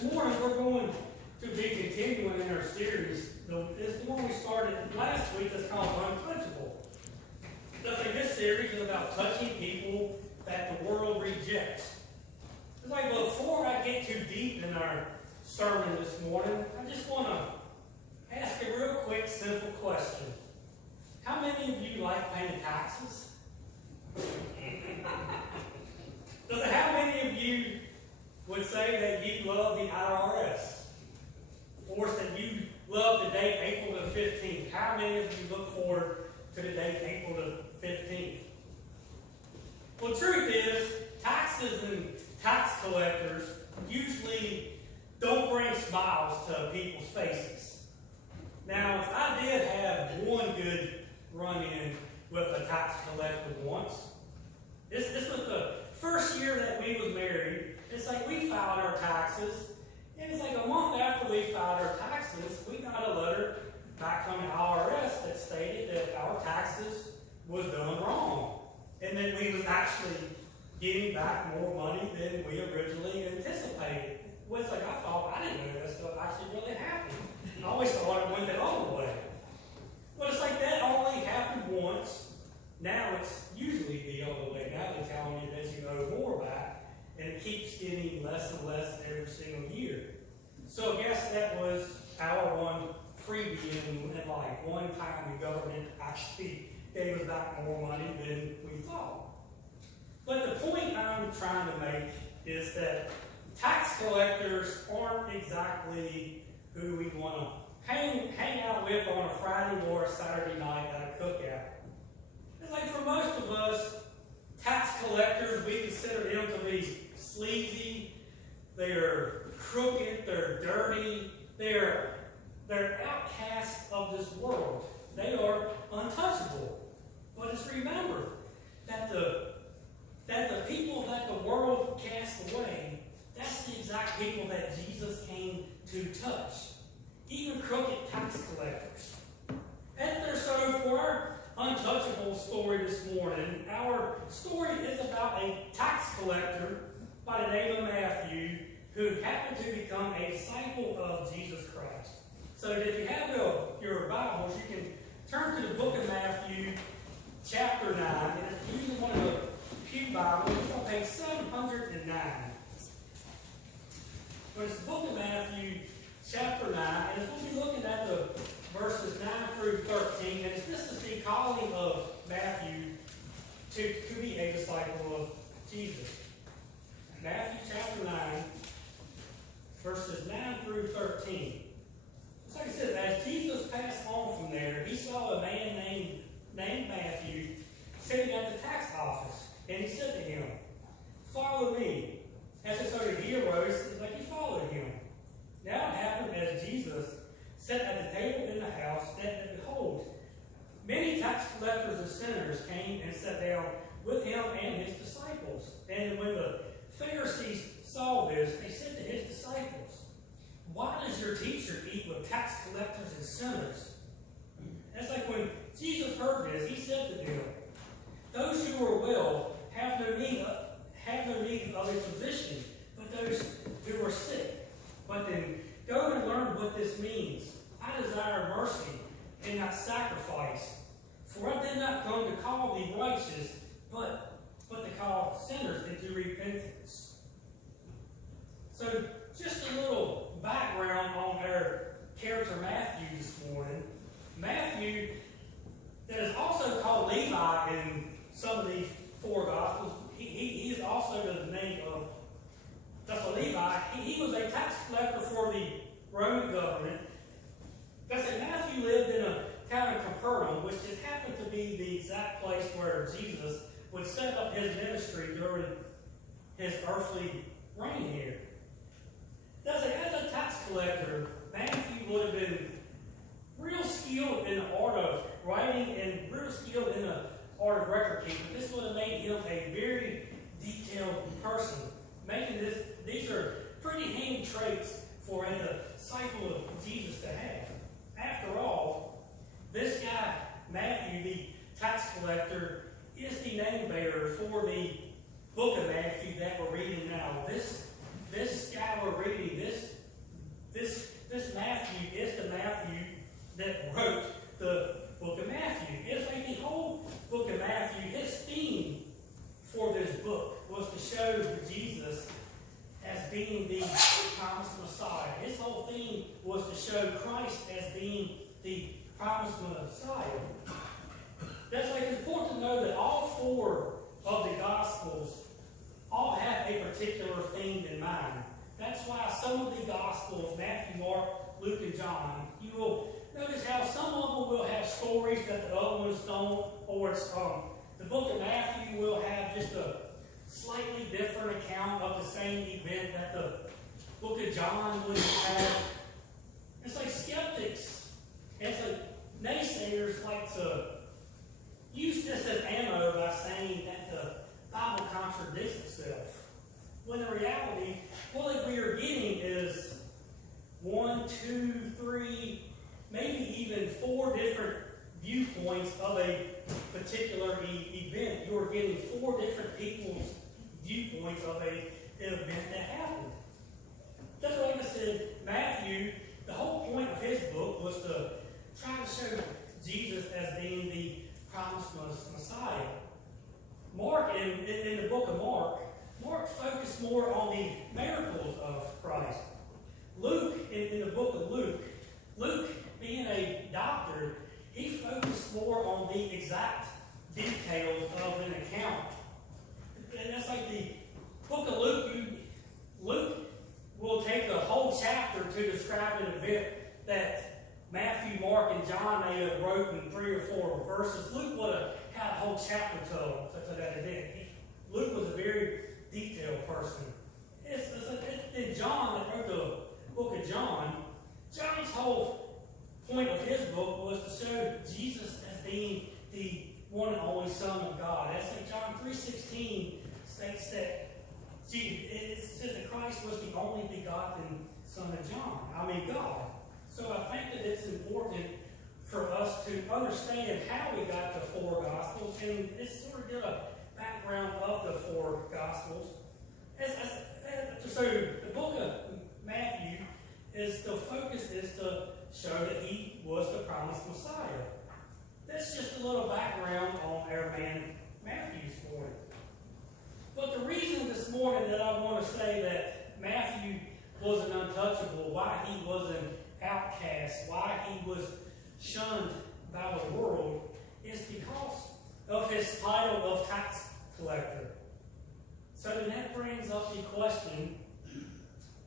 this morning we're going to be continuing in our series. It's the one we started last week that's called Untouchable. I think this series is about touching people that the world rejects. It's like before I get too deep in our sermon this morning, I just want to ask a real quick, simple question. How many of you like paying taxes? How many of you would say that you love the IRS? Or that you love the date April the 15th? How many of you look forward to the date April the 15th? Well, the truth is, taxes and tax collectors usually don't bring smiles to people's faces. Now, if I did have one good run-in with a tax collector once, this was the first year that we was married. It's like we filed our taxes, and it's like a month after we filed our taxes, we got a letter back from the IRS that stated that our taxes was done wrong, and that we was actually getting back more money than we originally anticipated. Well, it's like I didn't know that stuff actually really happened. I always thought it went the other way. But it's like that only happened once. Now it's usually the other way. Now they're telling you that you owe more back, and it keeps getting less and less every single year. So I guess that was our one freebie in life. One time the government actually gave us back more money than we thought. But the point I'm trying to make is that tax collectors aren't exactly who we want to hang out with on a Friday or a Saturday night at a cookout. It's like for most of us, tax collectors, we consider them to be sleazy, they're crooked, they're dirty, they're outcasts of this world. They are untouchable. But just remember that the people that the world cast away, that's the exact people that Jesus came to touch. Even crooked tax collectors. And so for our untouchable story this morning, our story is about a tax collector by the name of Matthew who happened to become a disciple of Jesus Christ. So if you have your Bibles, you can turn to the book of Matthew, chapter 9, and it's using one of the Pew Bibles. It's on page 709. But it's the book of Matthew, chapter 9, and we'll be looking at the verses 9 through 13, and this is the calling of Matthew to be a disciple of Jesus. Matthew chapter 9, verses 9 through 13. It's like it says, as Jesus passed on from there, he saw a man named Matthew sitting at the tax office, and he said to him, "Follow me." As he arose, it's like he followed him. Now it happened as Jesus sat at the table in the house, that behold, many tax collectors and sinners came and sat down with him and his disciples. And when the Pharisees saw this, they said to his disciples, "Why does your teacher eat with tax collectors and sinners?" That's like when Jesus heard this, he said to them, "Those who are well have no need of a physician, but those who are sick. But then go and learn what this means. I desire mercy and not sacrifice. For I did not come to call the righteous, but to call sinners into repentance." So just a little background on our character Matthew this morning. Matthew, that is also called Levi in some of these four Gospels. He is also the name of Levi. He was a tax collector for the Roman government. That's it. Matthew lived in a town of Capernaum, which just happened to be the exact place where Jesus would set up his ministry during his earthly reign here. That's it. As a tax collector, Matthew would have been real skilled in the art of writing and real skilled in the art of record keeping. This would have made him a very detailed person. These are pretty handy traits for a disciple of Jesus to have. After all, this guy, Matthew, the tax collector, is the name bearer for the book of Matthew that we're reading now. This guy we're reading, this show Jesus as being the promised Messiah. His whole theme was to show Christ as being the promised Messiah. That's why it's important to know that all four of the Gospels all have a particular theme in mind. That's why some of the Gospels, Matthew, Mark, Luke, and John, you will notice how some of them will have stories that the other ones don't, or it's, the book of Matthew will have just a slightly different account of the same event that the book of John would have. It's like skeptics, it's like naysayers like to use this as ammo by saying that the Bible contradicts itself. When in reality, what we are getting is 1, 2, 3, maybe even 4 different viewpoints of a particular event. You are getting 4 different people's viewpoints of an event that happened. That's why, like I said, Matthew, the whole point of his book was to try to show Jesus as being the promised Messiah. Mark, in the book of Mark focused more on the miracles of Christ. Luke, in the book of Luke being a doctor, he focused more on the exact details of an account. And that's like the book of Luke. Luke will take a whole chapter to describe an event that Matthew, Mark, and John may have wrote in 3 or 4 verses. Luke would have had a whole chapter to that event. Luke was a very detailed person. And John, that wrote the book of John, John's whole point of his book was to show Jesus as being the one and only Son of God. That's like John 3:16 states that it says that Christ was the only begotten Son of God. So I think that it's important for us to understand how we got the 4 Gospels, and it's sort of get a background of the 4 Gospels. So the book of Matthew the focus is to show that he was the promised Messiah. That's just a little background on our man Matthew's morning. But the reason this morning that I want to say that Matthew was an untouchable, why he was an outcast, why he was shunned by the world, is because of his title of tax collector. So then that brings up the question,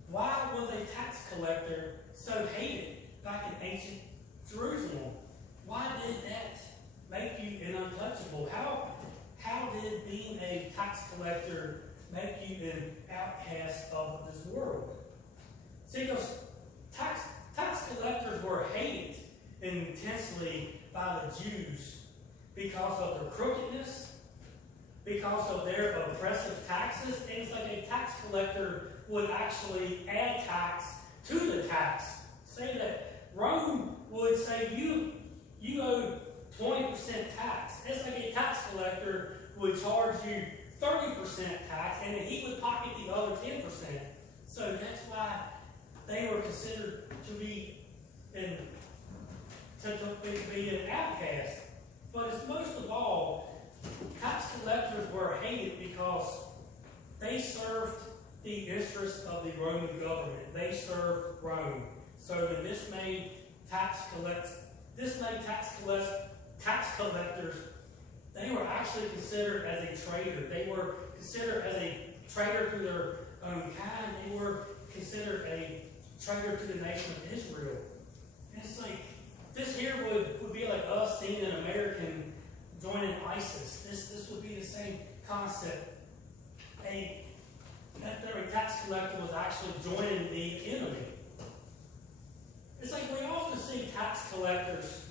why was a tax collector so hated back in ancient Jerusalem? Why did that make you an untouchable? How did being a tax collector make you an outcast of this world? See, because tax collectors were hated intensely by the Jews because of their crookedness, because of their oppressive taxes. And it's like a tax collector would actually add tax to the tax. Say that Rome would say you owe 20% tax. It's like a tax collector would charge you 30% tax, and then he would pocket the other 10%. So that's why they were considered to be an outcast. But it's most of all, tax collectors were hated because they served the interests of the Roman government. They served Rome. So then this made tax collectors, they were actually considered as a traitor. They were considered as a traitor to their own kind. They were considered a traitor to the nation of Israel. And it's like, this here would be like us seeing an American joining ISIS. This would be the same concept. That tax collector was actually joining the enemy. It's like we often see tax collectors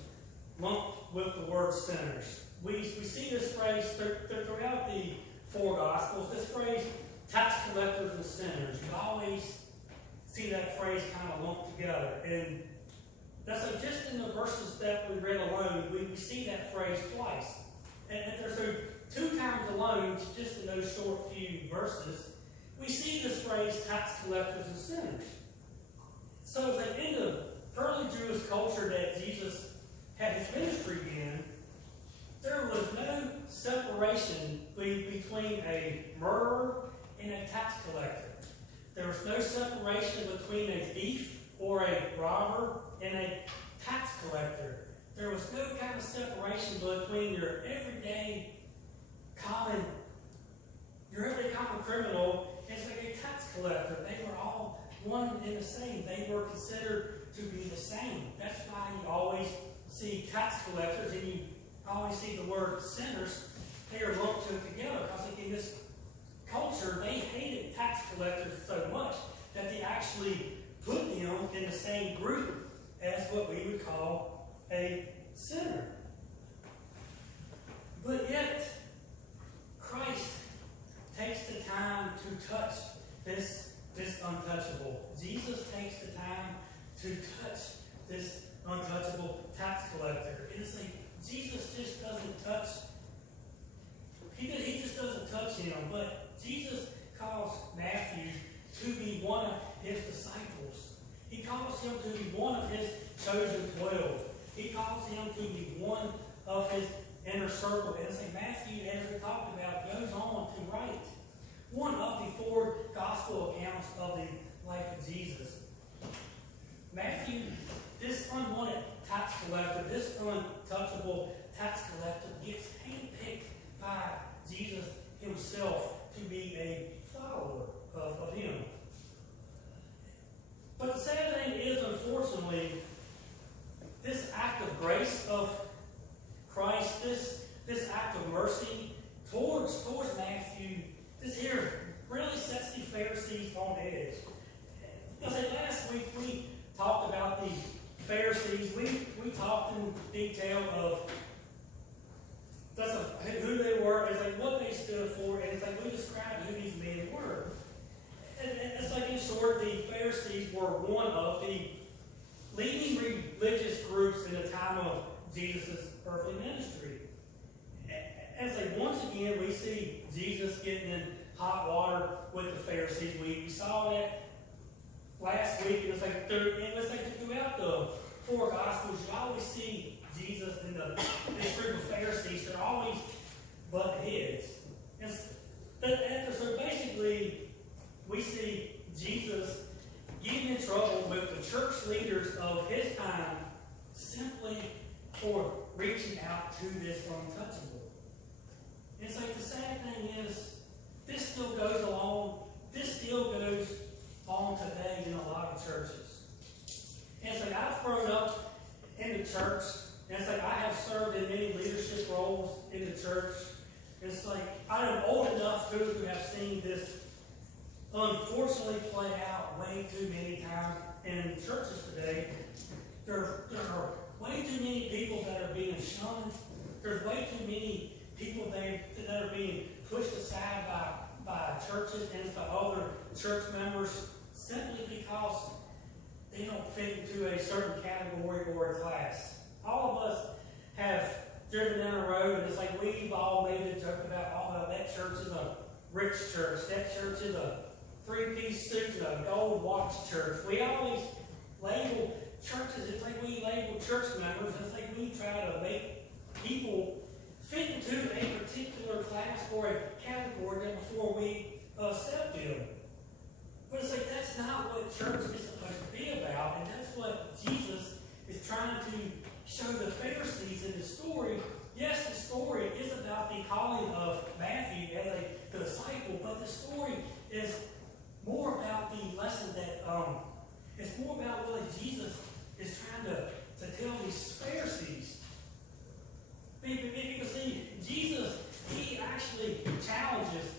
lumped with the word sinners. We see this phrase throughout the 4 Gospels, this phrase, tax collectors and sinners. You always see that phrase kind of lumped together. And that's like just in the verses that we read alone, we see that phrase twice. And there's 2 times alone, just in those short few verses, we see this phrase, tax collectors and sinners. So that in the early Jewish culture that Jesus had his ministry in, there was no separation between a murderer was no separation between a thief or a robber and a tax collector. There was no kind of separation between your everyday common criminal and like a tax collector. They were all one and the same. They were considered to be the same. That's why you always see tax collectors and you always see the word sinners. They are lumped together because like in this culture, they hated tax collectors so much that they actually put them in the same group as what we would call a sinner. But yet, Christ takes the time to touch this untouchable. Jesus takes the time to touch this untouchable tax collector. It's like Jesus just doesn't touch. He just doesn't touch him. But Jesus calls Matthew to be one of his disciples. He calls him to be one of his chosen 12. He calls him to be one of his inner circle. And it's like Matthew, as we talked about, goes on to write one of the 4 gospel accounts of the life of Jesus. Matthew, this unwanted tax collector, this untouchable tax collector, gets handpicked by Jesus himself to be a follower of him. But the sad thing is, unfortunately, this act of grace of Christ, this act of mercy towards Matthew, this here really sets the Pharisees on edge. Because last week we talked about the Pharisees. We talked in detail of who they were, it's like what they stood for, and it's like we described who these men were. And it's like in short, the Pharisees were one of the leading religious groups in the time of Jesus' earthly ministry. And it's like once again we see Jesus getting in hot water with the Pharisees. We saw that last week. It was like throughout the 4 Gospels, you always see Jesus and this group of Pharisees. They're always butt heads. So basically, we see Jesus getting in trouble with the church leaders of his time simply for reaching out to this untouchable. And it's like the sad thing is, this still goes on today in a lot of churches. And it's like I've grown up in the church, and it's like I have served in many leadership roles in the church. It's like I am old enough to have seen this unfortunately play out way too many times in churches today. There are way too many people that are being shunned. There's way too many people that are being pushed aside by churches and by other church members simply because they don't fit into a certain category or a class. All of us have driven down a road, and it's like we've all made a joke about, that church is a rich church. That church is a 3-piece suit, a gold watch church. We always label churches. It's like we label church members. It's like we try to make people fit into a particular class or a category before we accept them. But it's like that's not what church is supposed to be about, and that's what Jesus is trying to show the Pharisees in the story. Yes, the story is about the calling of Matthew as a disciple, but the story is more about the lesson that it's more about what Jesus is trying to tell these Pharisees. Because see, Jesus, he actually challenges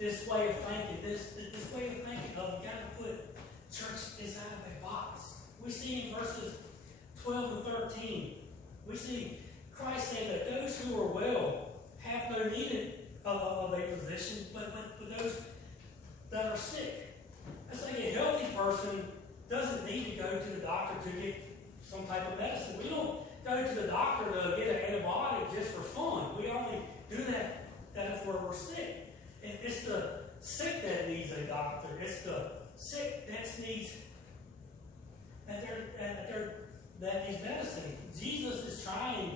this way of thinking, this way of thinking of you got to put church inside of a box. We see in verses 12 to 13, we see Christ saying that those who are well have no need of a physician, but those that are sick. It's like a healthy person doesn't need to go to the doctor to get some type of medicine. We don't go to the doctor to get an antibiotic just for fun. We only do that if we're sick. It's the sick that needs a doctor. It's the sick that needs medicine. Jesus is trying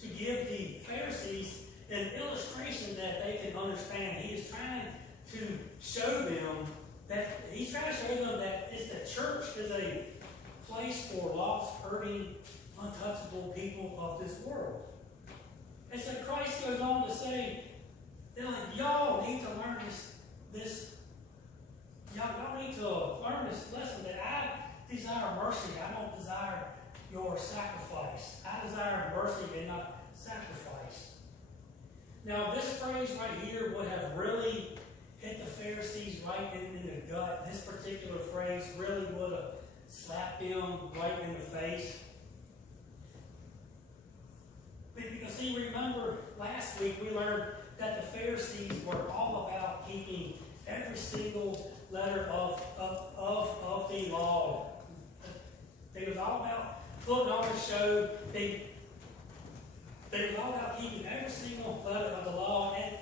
to give the Pharisees an illustration that they can understand. He is trying to show them that he's trying to show them that church is a place for lost, hurting, untouchable people of this world. And so Christ goes on to say, they're like, y'all need to learn this y'all need to learn this lesson that I desire mercy. I don't desire your sacrifice. I desire mercy and not sacrifice. Now, this phrase right here would have really hit the Pharisees right in the gut. This particular phrase really would have slapped them right in the face. Because, see, remember last week we learned that the Pharisees were all about keeping every single letter of the law. They was all about putting on a show. They was all about keeping every single letter of the law. And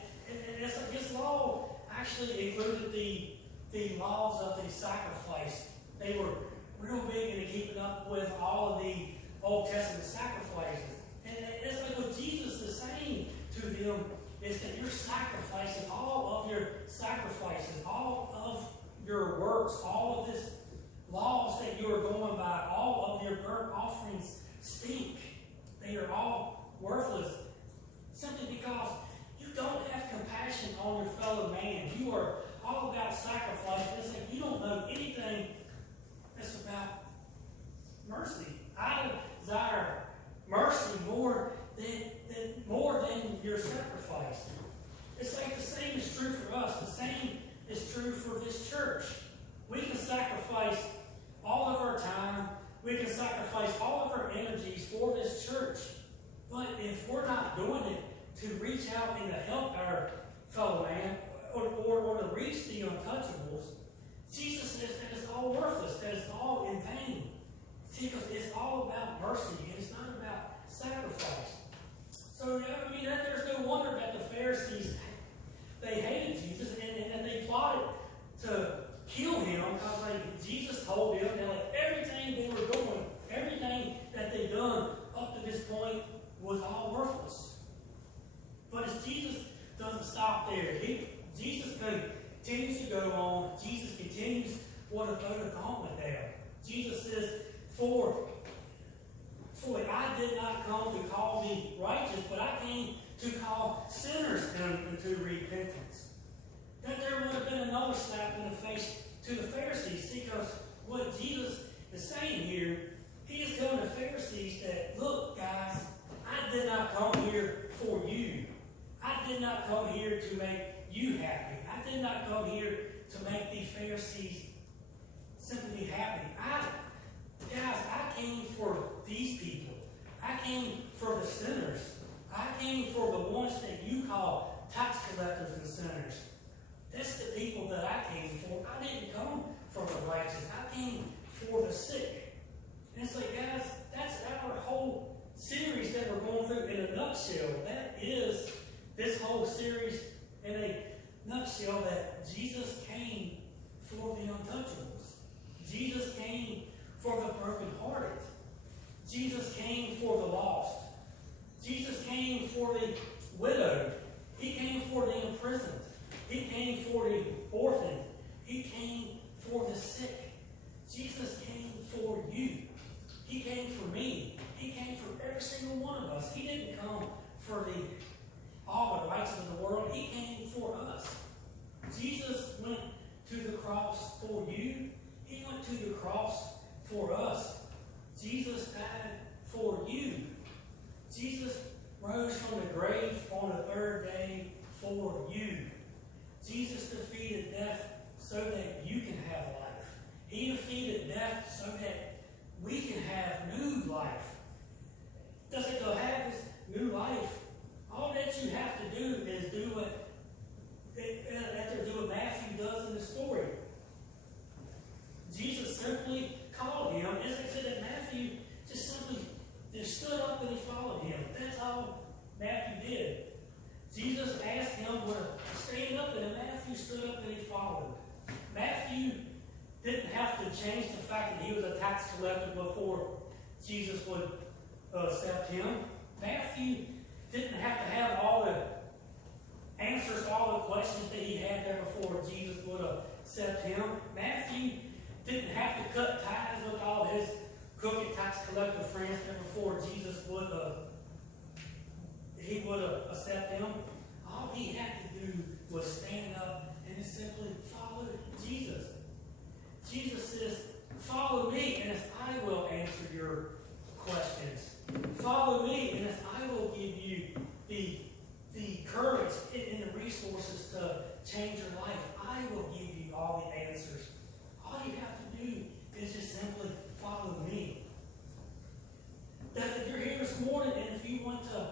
it's like this law actually included the laws of the sacrifice. They were real big into keeping up with all of the Old Testament sacrifices. And it's like what Jesus is saying to them is that you're sacrificing all of your sacrifices, all of your works, all of this laws that you are going by, all of your burnt offerings stink. They are all worthless. Simply because you don't have compassion on your fellow man. You are all about sacrifice. It's like you don't know anything that's about mercy. I desire mercy more than your sacrifice. It's like the same is true for us. The same is true for this church. We can sacrifice all of our time. We can sacrifice all of our energies for this church. But if we're not doing it to reach out and to help our fellow man or to reach the untouchables, Jesus says that it's all worthless, that it's all in vain. See, because it's all about mercy, and it's not about sacrifice. So, I mean, there's no wonder that the Pharisees, they hated Jesus, and that they plotted to kill him, because Jesus told them that everything they were doing, everything that they'd done up to this point was all worthless. But as Jesus doesn't stop there, Jesus continues to go on. Jesus continues what a gauntlet there. Jesus says, For I did not come to call the righteous, but I came to call sinners into repentance. That there would have been another slap in the face to the Pharisees. Because what Jesus is saying here, he is telling the Pharisees that, look, guys, I did not come here for you. I did not come here to make you happy. I did not come here to make the Pharisees simply be happy. I came for these people. I came for the sinners. I came for the ones that you call tax collectors and sinners. That's the people that I came for. I didn't come for the righteous. I came for the sick. And it's like, guys, that's our whole series that we're going through in a nutshell. That is this whole series in a nutshell, that Jesus came for the untouchables. Jesus came for the brokenhearted. Jesus came for the lost. Jesus came for the widowed. He came for the imprisoned. He came for the orphan. He came for the sick. Jesus came for you. He came for me. He came for every single one of us. He didn't come for all the righteous of the world. He came for us. Jesus went to the cross for you. He went to the cross for us. Jesus died for you. Jesus rose from the grave on the third day for you. Jesus defeated death so that you can have life. He defeated death so that we can have new life. Doesn't to have this new life, all that you have to do is do what Matthew does in the story. Jesus simply called him. As I said, that Matthew just simply stood up and he followed him. That's all Matthew did. Jesus asked him to stand up, and Matthew stood up and he followed. Matthew didn't have to change the fact that he was a tax collector before Jesus would accept him. Matthew didn't have to have all the answers to all the questions that he had there before Jesus would accept accept him. Matthew didn't have to cut ties with all his crooked tax collector friends before Jesus would accept him. All he had to do was stand up and simply follow Jesus. Jesus says, follow me, and I will answer your questions. Follow me, and I will give you the courage and the resources to change your life. I will give you all the answers. All you have to do is just simply follow me. That if you're here this morning and if you want to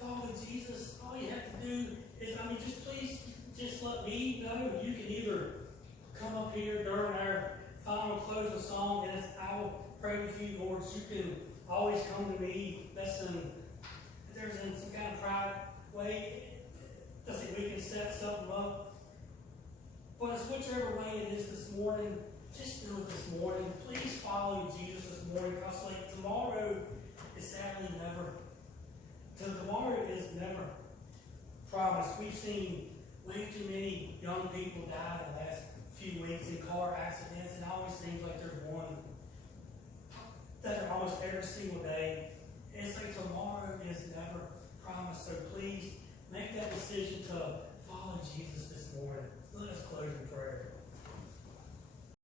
follow Jesus, all you have to do is, just please just let me know. You can either come up here during our final closing song, and I will pray with you, Lord. You can always come to me. Listen, if there's some kind of private way, doesn't we can set something up. But it's whichever way it is this morning, just do it this morning. Please follow Jesus this morning, because tomorrow is sadly never. Tomorrow is never promised. We've seen way too many young people die in the last few weeks in car accidents, and it always seems like there's one that are almost every single day. It's like tomorrow is never promised. So please make that decision to follow Jesus this morning. Let us close in prayer.